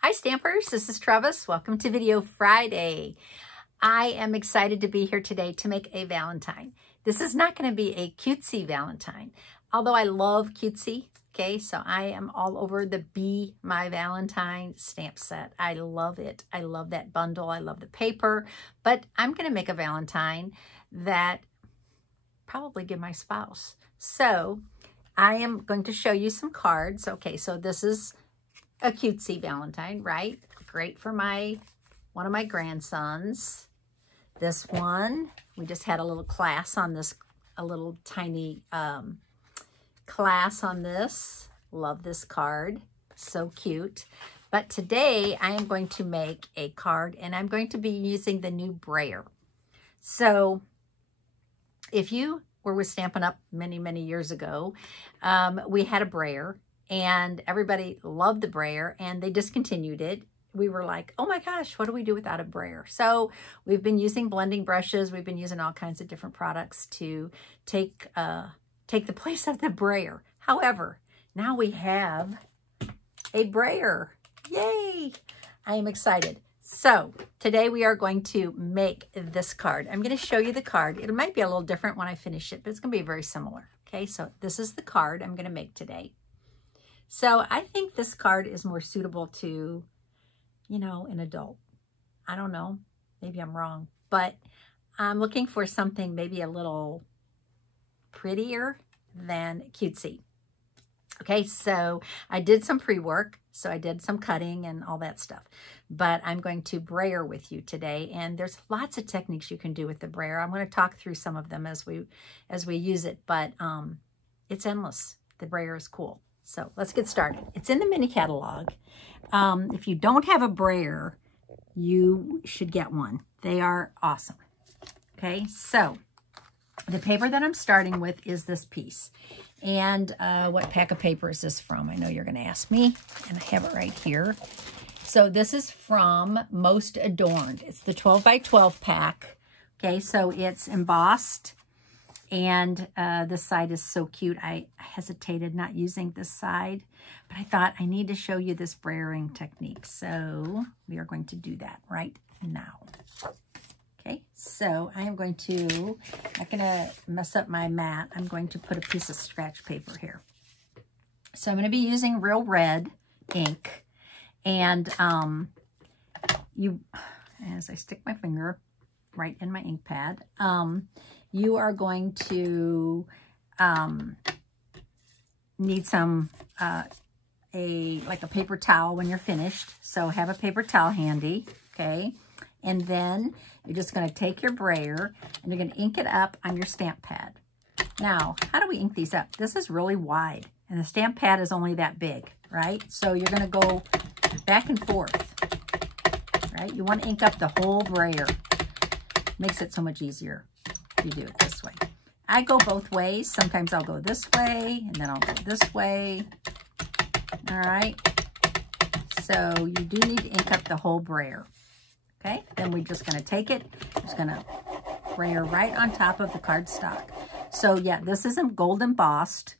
Hi Stampers, this is Trevis. Welcome to Video Friday. I am excited to be here today to make a Valentine. This is not going to be a cutesy Valentine, although I love cutesy. Okay, so I am all over the Be My Valentine stamp set. I love it. I love that bundle. I love the paper, but I'm going to make a Valentine that probably give my spouse. So I am going to show you some cards. Okay, so this is a cutesy Valentine, right? Great for one of my grandsons. This one, we just had a little class on this, a little tiny class on this. Love this card, so cute. But today I am going to make a card and I'm going to be using the new Brayered. So if you were with Stampin' Up! many years ago, we had a Brayered. And everybody loved the Brayered and they discontinued it. We were like, oh my gosh, what do we do without a Brayered? So we've been using blending brushes. We've been using all kinds of different products to take the place of the Brayered. However, now we have a Brayered. Yay! I am excited. So today we are going to make this card. I'm going to show you the card. It might be a little different when I finish it, but it's going to be very similar. Okay, so this is the card I'm going to make today. So I think this card is more suitable to, you know, an adult. I don't know. Maybe I'm wrong. But I'm looking for something maybe a little prettier than cutesy. Okay, so I did some pre-work. So I did some cutting and all that stuff. But I'm going to Brayered with you today. And there's lots of techniques you can do with the Brayered. I'm going to talk through some of them as we use it. But it's endless. The Brayered is cool. So let's get started. It's in the mini catalog. If you don't have a Brayered, you should get one. They are awesome. Okay, so the paper that I'm starting with is this piece. And what pack of paper is this from? I know you're going to ask me, and I have it right here. So this is from Most Adorned. It's the 12 by 12 pack. Okay, so it's embossed. And this side is so cute. I hesitated not using this side, but I thought I need to show you this brayering technique. So we are going to do that right now. Okay, so I am going to, not going to mess up my mat. I'm going to put a piece of scratch paper here. So I'm going to be using Real Red ink. And as I stick my finger right in my ink pad, you are going to need some, like a paper towel when you're finished. So have a paper towel handy, okay? And then you're just going to take your Brayered and you're going to ink it up on your stamp pad. Now, how do we ink these up? This is really wide and the stamp pad is only that big, right? So you're going to go back and forth, right? You want to ink up the whole Brayered. Makes it so much easier. You do it this way. I go both ways. Sometimes I'll go this way and then I'll go this way. All right. So you do need to ink up the whole Brayered. Okay. Then we're just going to take it. Just going to Brayered right on top of the cardstock. So yeah, this isn't gold embossed.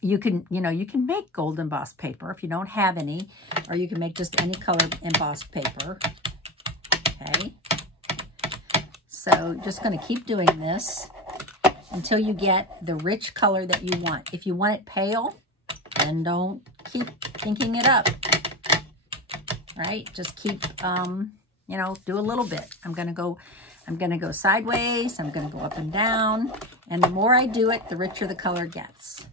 You can make gold embossed paper if you don't have any, or you can make just any color embossed paper. Okay. So just going to keep doing this until you get the rich color that you want. If you want it pale, then don't keep inking it up, right? Just keep, do a little bit. I'm going to go sideways. I'm going to go up and down. And the more I do it, the richer the color gets.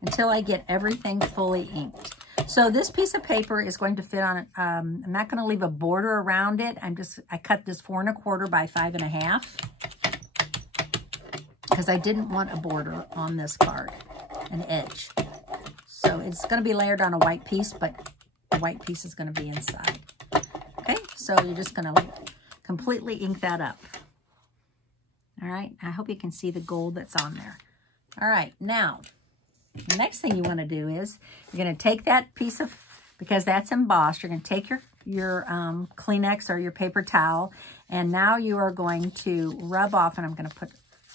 Until I get everything fully inked. So this piece of paper is going to fit on, I'm not going to leave a border around it. I cut this 4 1/4 by 5 1/2 because I didn't want a border on this card, an edge. So it's going to be layered on a white piece, but the white piece is going to be inside. Okay, so you're just going to completely ink that up. All right, I hope you can see the gold that's on there. All right, now, the next thing you want to do is you're going to take that piece of, because that's embossed, you're going to take your Kleenex or your paper towel, and now you are going to rub off, and I'm going to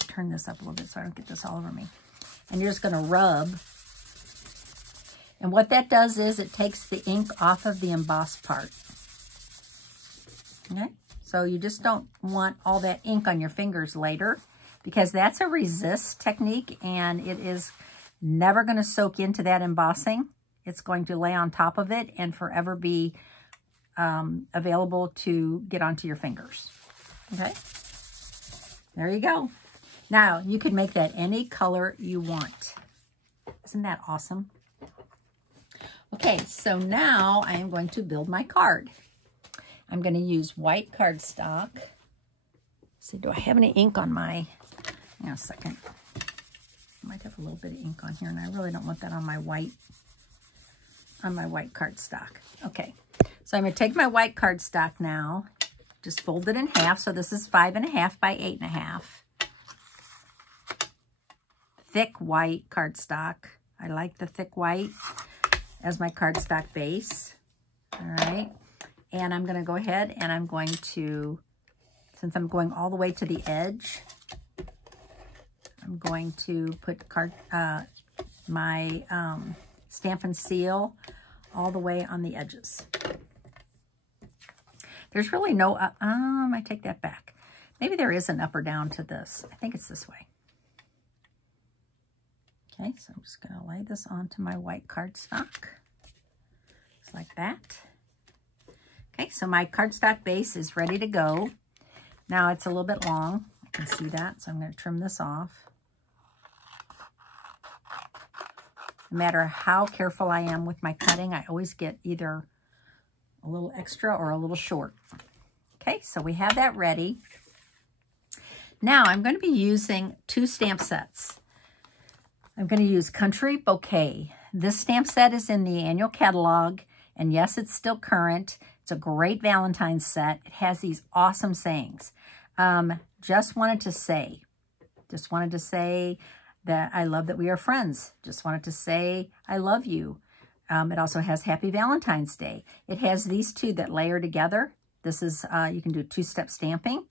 turn this up a little bit so I don't get this all over me. And you're just going to rub And what that does is it takes the ink off of the embossed part. Okay, so you just don't want all that ink on your fingers later, because that's a resist technique and it is never going to soak into that embossing. It's going to lay on top of it and forever be available to get onto your fingers. Okay, there you go. Now, you can make that any color you want. Isn't that awesome? Okay, so now I am going to build my card. I'm going to use white cardstock. Let's see, do I have any ink on my... Hang on a second. I might have a little bit of ink on here, and I really don't want that on my white cardstock. Okay, so I'm going to take my white cardstock now, just fold it in half. So this is 5.5 by 8.5. Thick white cardstock. I like the thick white as my cardstock base. All right. And I'm going to go ahead and I'm going to, since I'm going all the way to the edge, I'm going to put my Stampin' Seal all the way on the edges. There's really no, I take that back. Maybe there is an up or down to this. I think it's this way. Okay, so I'm just going to lay this onto my white cardstock, just like that. Okay, so my cardstock base is ready to go. Now it's a little bit long. I can see that, so I'm going to trim this off. No matter how careful I am with my cutting, I always get either a little extra or a little short. Okay, so we have that ready. Now I'm going to be using 2 stamp sets. I'm going to use Country Bouquet. This stamp set is in the annual catalog, and yes, it's still current. It's a great Valentine's set. It has these awesome sayings. Just wanted to say that I love that we are friends. Just wanted to say I love you. It also has Happy Valentine's Day. It has these 2 that layer together. This is, you can do 2-step stamping,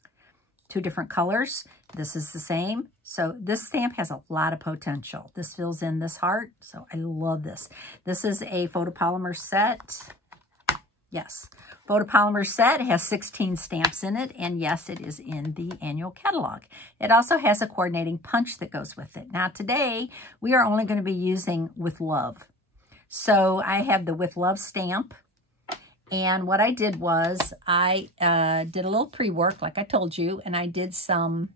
2 different colors. This is the same. So this stamp has a lot of potential. This fills in this heart, so I love this. This is a photopolymer set. Yes, photopolymer set. It has 16 stamps in it, and yes, it is in the annual catalog. It also has a coordinating punch that goes with it. Now today, we are only going to be using With Love. So I have the With Love stamp. And what I did was I did a little pre-work, like I told you, and I did some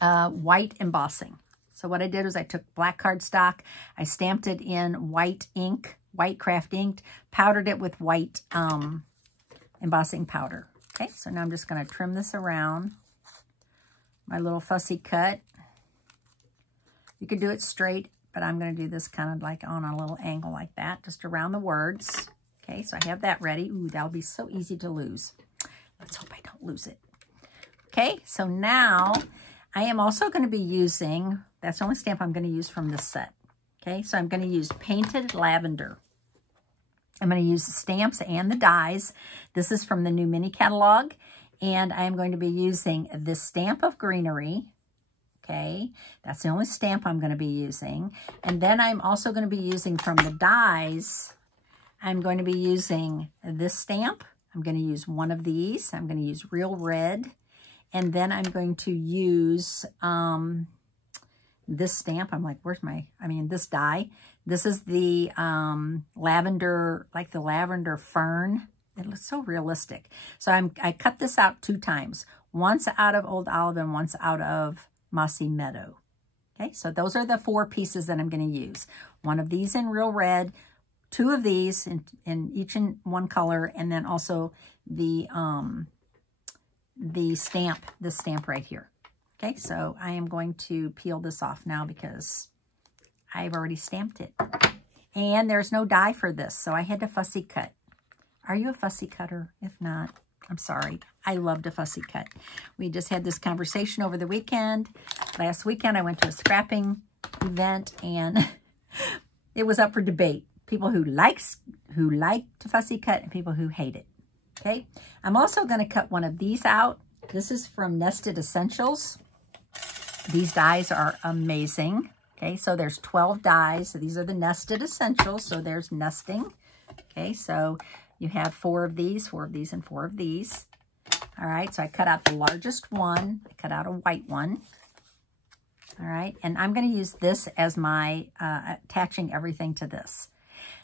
white embossing. So what I did was I took black cardstock, I stamped it in white ink, white craft ink, powdered it with white embossing powder. Okay, so now I'm just going to trim this around. My little fussy cut. You could do it straight, but I'm going to do this kind of like on a little angle like that, just around the words. Okay, so I have that ready. Ooh, that'll be so easy to lose. Let's hope I don't lose it. Okay, so now I am also going to be using, that's the only stamp I'm going to use from this set. Okay, so I'm going to use Painted Lavender. I'm going to use the stamps and the dies. This is from the new mini catalog, and I am going to be using this stamp of greenery. Okay, that's the only stamp I'm going to be using. And then I'm also going to be using from the dies, I'm going to be using this stamp. I'm going to use one of these. I'm going to use Real Red. And then I'm going to use this stamp. I'm like, this die. This is the lavender, like the lavender fern. It looks so realistic. So I cut this out 2 times. Once out of Old Olive and once out of Mossy Meadow. Okay, so those are the 4 pieces that I'm going to use. One of these in Real Red, 2 of these in each in one color, and then also the stamp, this stamp right here. Okay, so I am going to peel this off now because I've already stamped it. And there's no die for this, so I had to fussy cut. Are you a fussy cutter? If not, I'm sorry. I love to fussy cut. We just had this conversation over the weekend. Last weekend, I went to a scrapping event, and it was up for debate. People who like to fussy cut and people who hate it. Okay, I'm also going to cut one of these out. This is from Nested Essentials. These dies are amazing. Okay, so there's 12 dies. So these are the nested essentials. So there's nesting. Okay, so you have 4 of these, 4 of these, and 4 of these. All right, so I cut out the largest one. I cut out a white one. All right, and I'm going to use this as my attaching everything to this.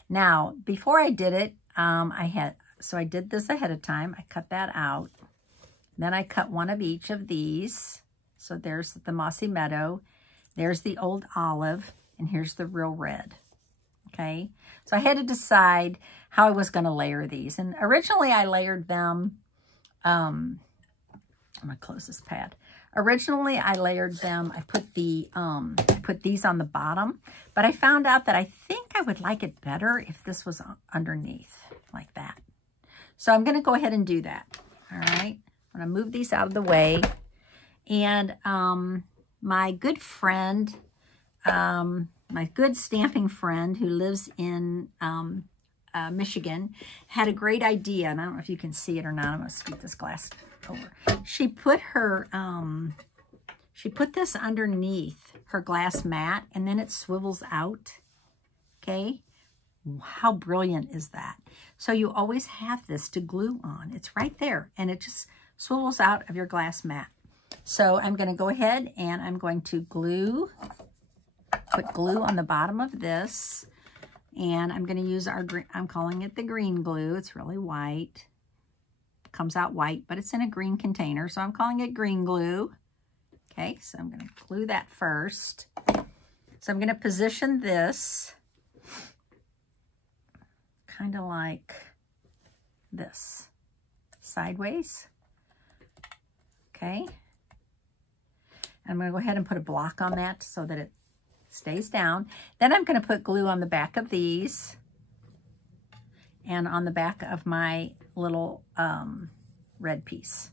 Now, before I did it, I did this ahead of time. I cut that out. Then I cut one of each of these. So there's the Mossy Meadow. There's the Old Olive. And here's the Real Red. Okay. So I had to decide how I was going to layer these. And originally I layered them. I'm going to close this pad. Originally I layered them. I put these on the bottom. But I found out that I think I would like it better if this was underneath like that. So I'm going to go ahead and do that. All right. I'm going to move these out of the way. And my good friend, my good stamping friend who lives in Michigan had a great idea. And I don't know if you can see it or not. I'm going to scoot this glass over. She put this underneath her glass mat, and then it swivels out. Okay. How brilliant is that? So you always have this to glue on. It's right there, and it just swivels out of your glass mat. So I'm going to go ahead and I'm going to put glue on the bottom of this. And I'm going to use our green, I'm calling it the green glue. It's really white. It comes out white, but it's in a green container. So I'm calling it green glue. Okay, so I'm going to glue that first. So I'm going to position this kind of like this, sideways. Okay. I'm going to go ahead and put a block on that so that it stays down. Then I'm going to put glue on the back of these and on the back of my little red piece.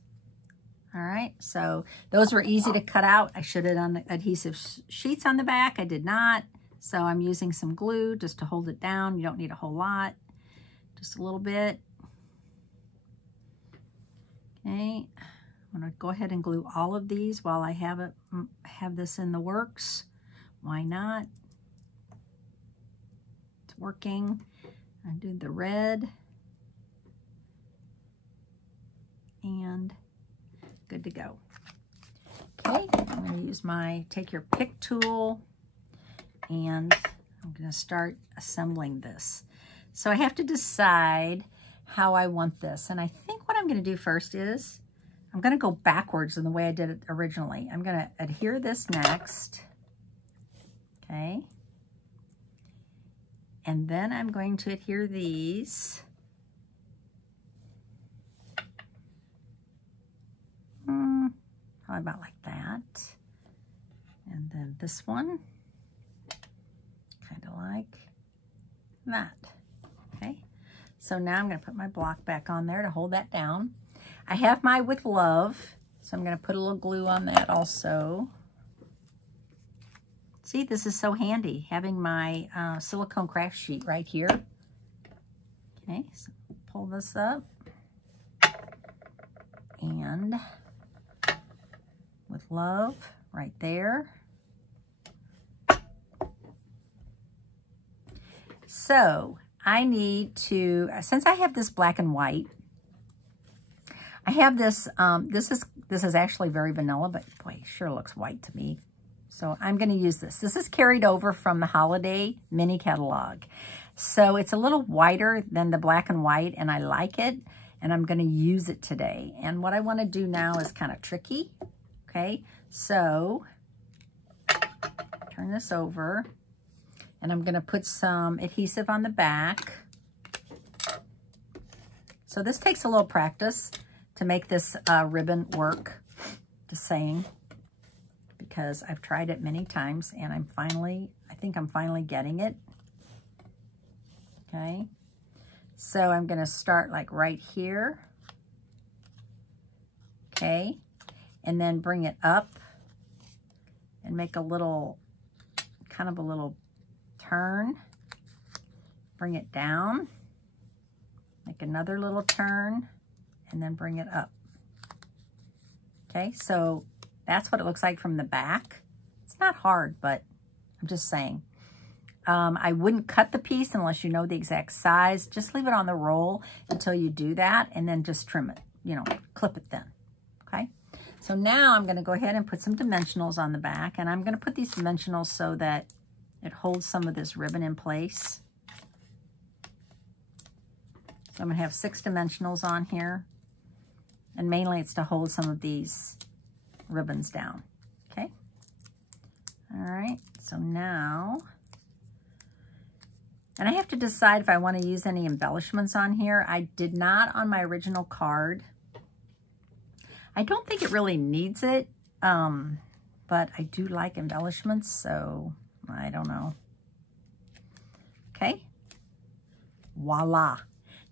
All right, so those were easy to cut out. I should have done adhesive sheets on the back. I did not. So I'm using some glue just to hold it down. You don't need a whole lot, just a little bit. Okay. I'm going to go ahead and glue all of these while I have this in the works. Why not? It's working. I do the red. And good to go. Okay, I'm going to use my take your pick tool, and I'm going to start assembling this. So I have to decide how I want this. And I think what I'm going to do first is I'm going to go backwards in the way I did it originally. I'm going to adhere this next. Okay. And then I'm going to adhere these. Probably about like that. And then this one, kind of like that. Okay. So now I'm going to put my block back on there to hold that down. I have my With Love, so I'm going to put a little glue on that also. See, this is so handy, having my silicone craft sheet right here. Okay, so pull this up. And With Love right there. So I need to, since I have this black and white, I have this, this is actually very vanilla, but boy, it sure looks white to me. So I'm going to use this. This is carried over from the holiday mini catalog. So it's a little whiter than the black and white, and I like it, and I'm going to use it today. And what I want to do now is kind of tricky. Okay, so turn this over, and I'm going to put some adhesive on the back. So this takes a little practice to make this ribbon work, just saying, because I've tried it many times and I think I'm finally getting it. Okay, so I'm going to start like right here. Okay, and then bring it up and make a little, kind of a little turn. Bring it down, make another little turn, and then bring it up. Okay, so that's what it looks like from the back. It's not hard, but I'm just saying. I wouldn't cut the piece unless you know the exact size. Just leave it on the roll until you do that, and then just trim it, you know, clip it then, okay? So now I'm going to go ahead and put some dimensionals on the back, and I'm going to put these dimensionals so that it holds some of this ribbon in place. So I'm going to have 6 dimensionals on here, and mainly it's to hold some of these ribbons down, okay? All right, so now... And I have to decide if I want to use any embellishments on here. I did not on my original card. I don't think it really needs it, but I do like embellishments, so I don't know. Okay. Voila.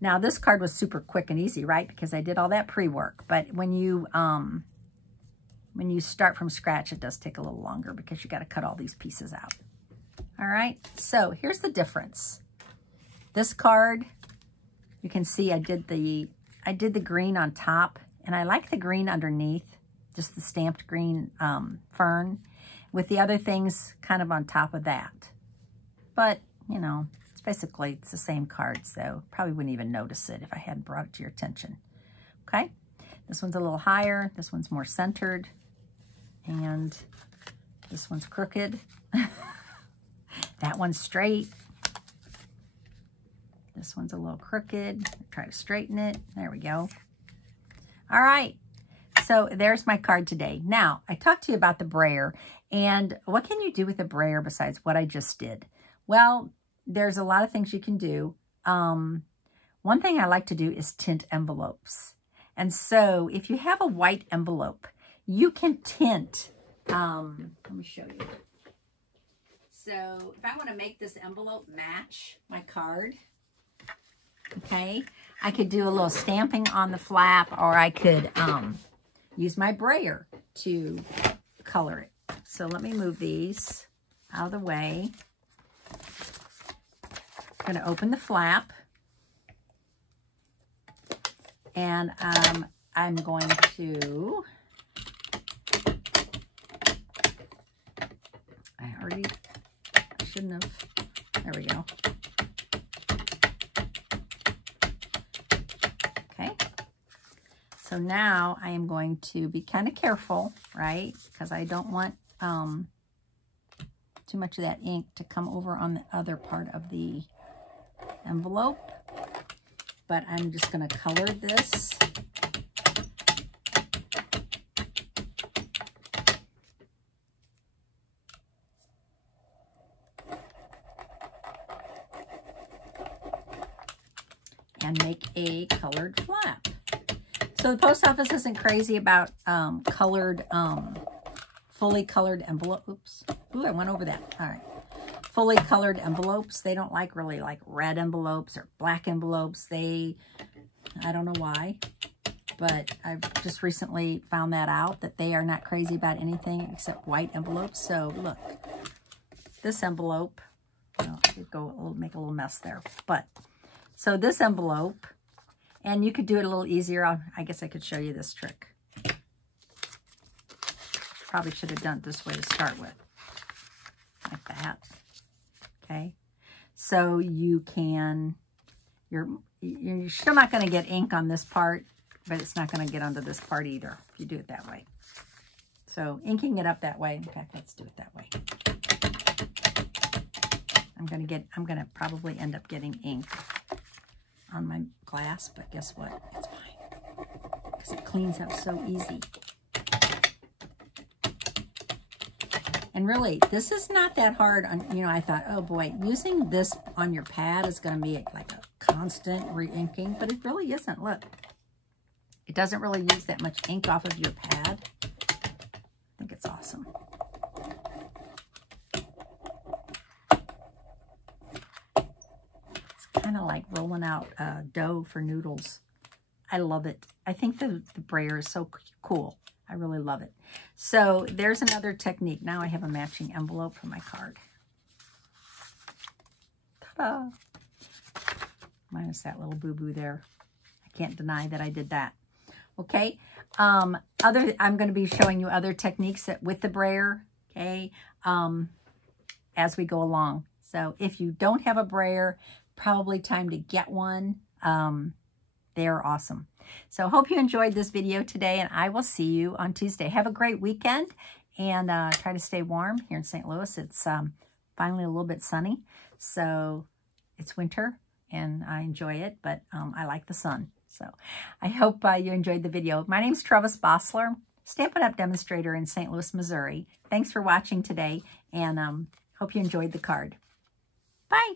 Now, this card was super quick and easy, right? Because I did all that pre-work. But when you start from scratch, it does take a little longer because you got to cut all these pieces out. All right, so here's the difference. This card, you can see I did the green on top, and I like the green underneath, just the stamped green fern, with the other things kind of on top of that. But, you know, it's the same card, so probably wouldn't even notice it if I hadn't brought it to your attention. Okay, this one's a little higher, this one's more centered, and this one's crooked. That one's straight. This one's a little crooked. Try to straighten it. There we go. All right. So there's my card today. Now, I talked to you about the brayer. And what can you do with a brayer besides what I just did? Well, there's a lot of things you can do. One thing I like to do is tint envelopes. And so if you have a white envelope, you can tint. Let me show you. So if I want to make this envelope match my card, okay, I could do a little stamping on the flap, or I could use my brayer to color it. So let me move these out of the way. I'm going to open the flap, and I'm going to, shouldn't have. There we go. Okay. So now I am going to be kind of careful, right? Because I don't want too much of that ink to come over on the other part of the envelope. But I'm just going to color this. And make a colored flap. So the post office isn't crazy about fully colored envelope. Oops. Ooh, I went over that. All right. Fully colored envelopes. They don't really like red envelopes or black envelopes. I don't know why, but I've just recently found that out, that they are not crazy about anything except white envelopes. So look, this envelope, make a little mess there, but so this envelope, and you could do it a little easier. I guess I could show you this trick. Probably should have done it this way to start with, like that. Okay, so you can, you're still not going to get ink on this part, but it's not going to get onto this part either if you do it that way. So inking it up that way. In fact, let's do it that way. I'm going to probably end up getting ink on my glass, but guess what? It's fine because it cleans up so easy. And really, this is not that hard. I thought, oh boy, using this on your pad is going to be like a constant re-inking, but it really isn't. Look, it doesn't really use that much ink off of your pad. I think it's awesome. It's kind of like rolling out dough for noodles. I love it. I think the brayer is so cool. I really love it. So there's another technique. Now I have a matching envelope for my card. Ta-da! Minus that little boo-boo there. I can't deny that I did that. Okay. I'm going to be showing you other techniques with the brayer. Okay. as we go along. So if you don't have a brayer, probably time to get one. They're awesome. So hope you enjoyed this video today, and I will see you on Tuesday. Have a great weekend, and try to stay warm. Here in St. Louis, it's finally a little bit sunny. So it's winter, and I enjoy it, but I like the sun. So I hope you enjoyed the video. My name's Trevis Bossler, Stampin' Up! Demonstrator in St. Louis, Missouri. Thanks for watching today, and hope you enjoyed the card. Bye.